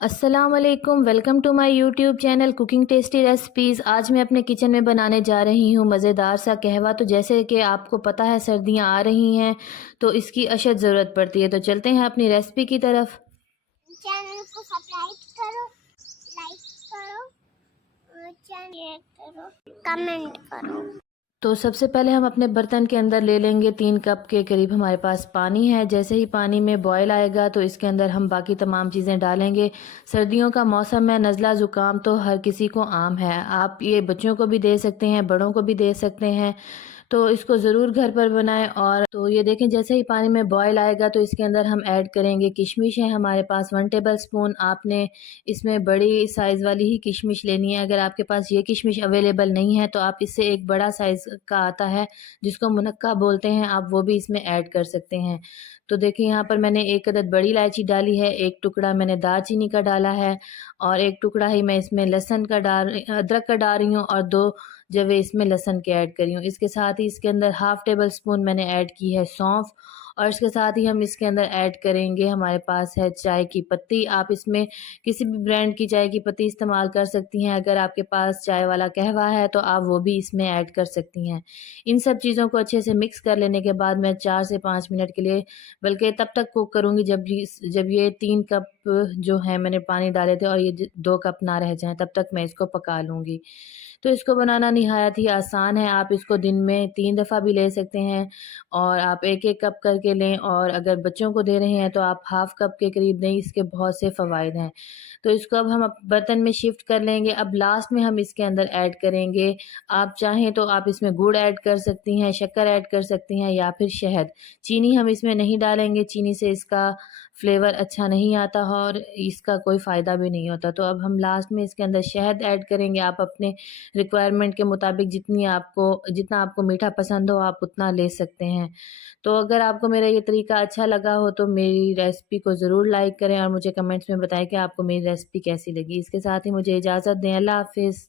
अस्सलाम वालेकुम, welcome to my YouTube channel cooking tasty recipes. आज मैं अपने किचन में बनाने जा रही हूँ मज़ेदार सा कहवा। तो जैसे कि आपको पता है सर्दियाँ आ रही हैं तो इसकी अशद ज़रूरत पड़ती है। तो चलते हैं अपनी रेसिपी की तरफ। चैनल को सब्सक्राइब करो, लाइक करो और शेयर करो, कमेंट करो। तो सबसे पहले हम अपने बर्तन के अंदर ले लेंगे 3 कप के करीब हमारे पास पानी है। जैसे ही पानी में बॉयल आएगा तो इसके अंदर हम बाकी तमाम चीज़ें डालेंगे। सर्दियों का मौसम है, नज़ला ज़ुकाम तो हर किसी को आम है। आप ये बच्चों को भी दे सकते हैं, बड़ों को भी दे सकते हैं। तो इसको ज़रूर घर पर बनाएं। और तो ये देखें, जैसे ही पानी में बॉयल आएगा तो इसके अंदर हम ऐड करेंगे किशमिश है हमारे पास 1 टेबल स्पून। आपने इसमें बड़ी साइज़ वाली ही किशमिश लेनी है। अगर आपके पास ये किशमिश अवेलेबल नहीं है तो आप इससे एक बड़ा साइज़ का आता है जिसको मुनक्का बोलते हैं, आप वो भी इसमें ऐड कर सकते हैं। तो देखिए, यहाँ पर मैंने 1 अदद बड़ी इलायची डाली है, 1 टुकड़ा मैंने दालचीनी का डाला है और 1 टुकड़ा ही मैं इसमें अदरक का डाल रही हूँ और 2 जवे इसमें लहसुन के ऐड कर रही हूँ। इसके साथ ही इसके अंदर हाफ़ टेबल स्पून मैंने ऐड की है सौंफ और इसके साथ ही हम इसके अंदर ऐड करेंगे, हमारे पास है चाय की पत्ती। आप इसमें किसी भी ब्रांड की चाय की पत्ती इस्तेमाल कर सकती हैं। अगर आपके पास चाय वाला कहवा है तो आप वो भी इसमें ऐड कर सकती हैं। इन सब चीज़ों को अच्छे से मिक्स कर लेने के बाद मैं 4 से 5 मिनट के लिए, बल्कि तब तक कुक करूँगी जब ये 3 कप जो है मैंने पानी डाले थे और ये 2 कप ना रह जाएँ, तब तक मैं इसको पका लूँगी। तो इसको बनाना निहायत ही आसान है। आप इसको दिन में 3 दफ़ा भी ले सकते हैं और आप 1-1 कप करके लें और अगर बच्चों को दे रहे हैं तो आप हाफ़ कप के करीब दें, इसके बहुत से फ़वाइद हैं। तो इसको अब हम बर्तन में शिफ्ट कर लेंगे। अब लास्ट में हम इसके अंदर ऐड करेंगे, आप चाहें तो आप इसमें गुड़ ऐड कर सकती हैं, शक्कर ऐड कर सकती हैं या फिर शहद। चीनी हम इसमें नहीं डालेंगे, चीनी से इसका फ्लेवर अच्छा नहीं आता और इसका कोई फ़ायदा भी नहीं होता। तो अब हम लास्ट में इसके अंदर शहद ऐड करेंगे। आप अपने रिक्वायरमेंट के मुताबिक जितना आपको मीठा पसंद हो आप उतना ले सकते हैं। तो अगर आपको मेरा ये तरीका अच्छा लगा हो तो मेरी रेसिपी को ज़रूर लाइक करें और मुझे कमेंट्स में बताएँ कि आपको मेरी रेसिपी कैसी लगी। इसके साथ ही मुझे इजाज़त दें। अल्लाह हाफ़िज़।